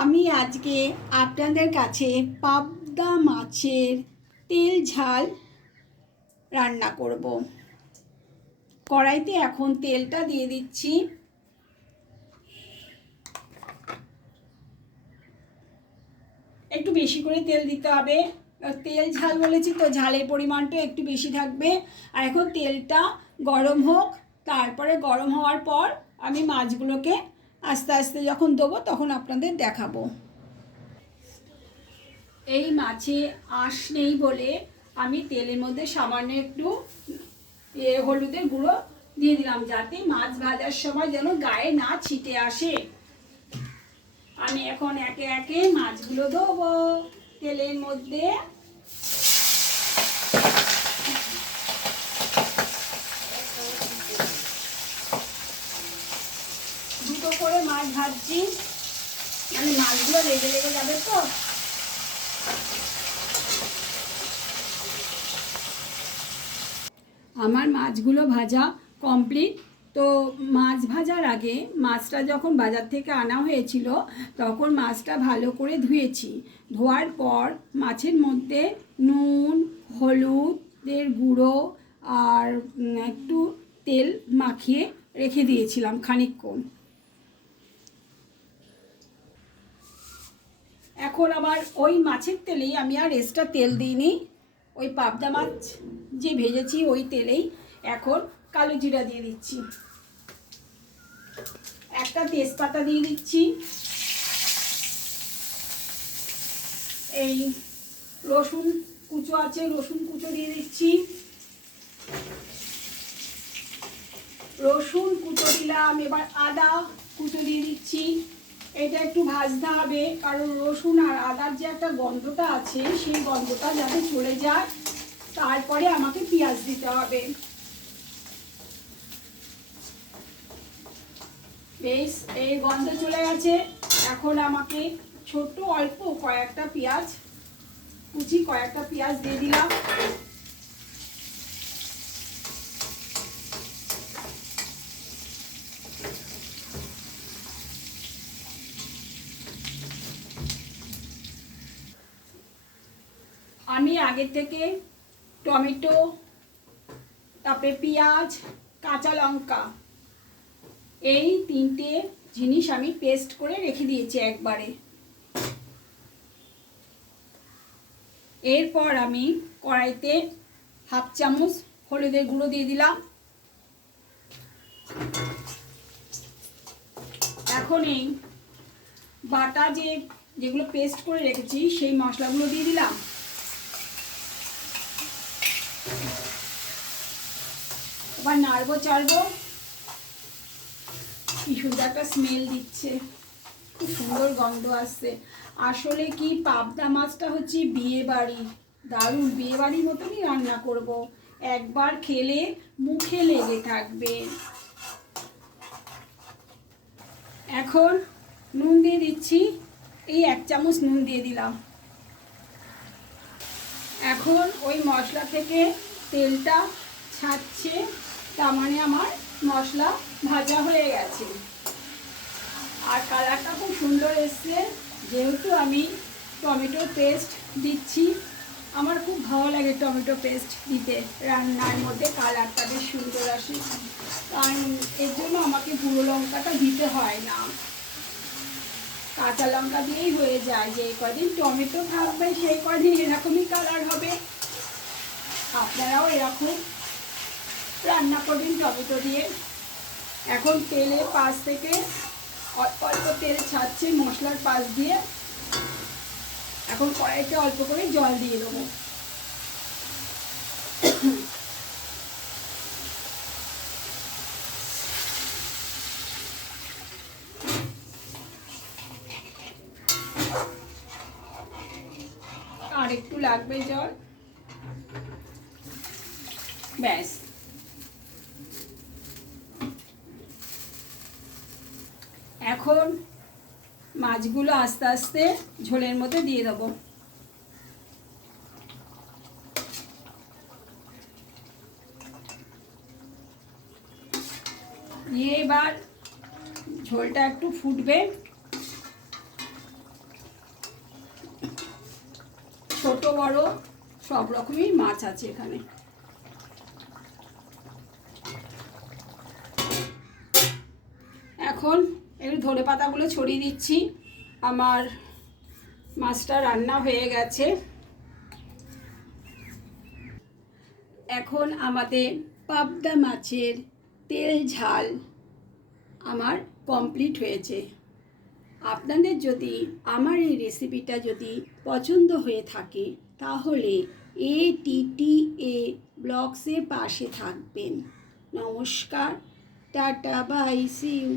আমি আজকে আপনাদের কাছে পাবদা মাছের তেল ঝাল রান্না করব। কড়াইতে এখন তেলটা দিয়ে দিচ্ছি। একটু বেশি করে তেল দিতে হবে। তেল ঝাল বলেছি তো, ঝালের পরিমাণটা একটু বেশি থাকবে। আর এখন তেলটা গরম হোক, তারপরে গরম হওয়ার পর আমি মাছগুলোকে আস্তে আস্তে যখন দেবো, তখন আপনাদের দেখাবো। এই মাছে আঁশ নেই বলে আমি তেলের মধ্যে সামান্য একটু হলুদের গুঁড়ো দিয়ে দিলাম, যাতে মাছ ভাজার সময় যেন গায়ে না ছিটে আসে। আমি এখন একে একে মাছগুলো দেবো তেলের মধ্যে দুটো করে মাছ ভাজছি মানে মাছগুলো লেগে লেগে যাবে তো। আমার মাছগুলো ভাজা কমপ্লিট তো মাছ ভাজার আগে মাছটা যখন বাজার থেকে আনা হয়েছিল, তখন মাছটা ভালো করে ধুয়েছি। ধোয়ার পর মাছের মধ্যে নুন, হলুদের গুঁড়ো আর একটু তেল মাখিয়ে রেখে দিয়েছিলাম খানিকক্ষণ। এখন আবার ওই মাছের তেলেই আমি আর এক্সট্রা তেল দিইনি। ওই পাবদা মাছ যে ভেজেছি, ওই তেলেই এখন কালো জিরা দিয়ে দিচ্ছি। একটা তেজপাতা দিয়ে দিচ্ছি। এই রসুন কুচো আছে, রসুন কুচো দিয়ে দিচ্ছি। রসুন কুচো দিলাম, এবার আদা কুচো দিয়ে দিচ্ছি। এটা একটু ভাজতে হবে, কারণ রসুন আর আদার যে একটা গন্ধটা আছে, সেই গন্ধটা যাতে চলে যায়। তারপরে আমাকে পেঁয়াজ দিতে হবে। বেশ, এই গন্ধ চলে গেছে। এখন আমাকে ছোট্ট অল্প কয়েকটা পেঁয়াজ, কুচি কয়েকটা পেঁয়াজ দিয়ে দিলাম। আমি আগে থেকে টমেটো, তারপরে পেঁয়াজ, কাঁচা লঙ্কা, এই তিনটে জিনিস আমি পেস্ট করে রেখে দিয়েছি একবারে। এরপর আমি কড়াইতে হাফ চামচ হলুদের গুঁড়ো দিয়ে দিলাম। এখন এই বাটা যে, যেগুলো পেস্ট করে রেখেছি, সেই মশলাগুলো দিয়ে দিলাম। এবার নাড়বো, চাড়বো। কি সুন্দর একটা স্মেল দিচ্ছে। খুব সুন্দর গন্ধ আসছে। আসলে কি পাবদা মাছটা হচ্ছে বিয়ে বাড়ি দারুণ বিয়ে বাড়ির মতনই রান্না করব। একবার খেলে মুখে লেগে থাকবে। এখন নুন দিয়ে দিচ্ছি। এই এক চামচ নুন দিয়ে দিলাম। এখন ওই মশলা থেকে তেলটা ছাড়ছে। তার মানে আমার মশলা ভাজা হয়ে গেছে। আর কালারটা খুব সুন্দর এসছে। যেহেতু আমি টমেটো পেস্ট দিচ্ছি, আমার খুব ভালো লাগে টমেটো পেস্ট দিতে। রান্নার মধ্যে কালারটা বেশ সুন্দর আসে। কারণ এর জন্য আমাকে গুঁড়ো লঙ্কাটা দিতে হয় না। কাঁচা লঙ্কা দিয়েই হয়ে যায় যে কদিন টমেটো থাকবে সেই কদিন এরকমই কালার হবে। আপনারাও এরকম রান্না করবেন টমেটো দিয়ে। এখন তেলের পাশ থেকে অল্প অল্প তেল ছাড়ছে মশলার পাশ দিয়ে। এখন কড়াইতে অল্প করে জল দিয়ে দেবো। আর একটু লাগবে জল। ব্যাস। এখন মাছগুলো আস্তে আস্তে ঝোলের মধ্যে দিয়ে দেবো। এবার ঝোলটা একটু ফুটবে। ছোট, বড় সব রকমই মাছ আছে এখানে। এখন একটু ধনে পাতাগুলো ছড়িয়ে দিচ্ছি। আমার মাছটা রান্না হয়ে গেছে। এখন আমাদের পাবদা মাছের তেল ঝাল আমার কমপ্লিট হয়েছে। আপনাদের যদি আমার এই রেসিপিটা যদি পছন্দ হয়ে থাকে, তাহলে এ টি এ ব্লগসের পাশে থাকবেন। নমস্কার, টাটা বাই সি ইউ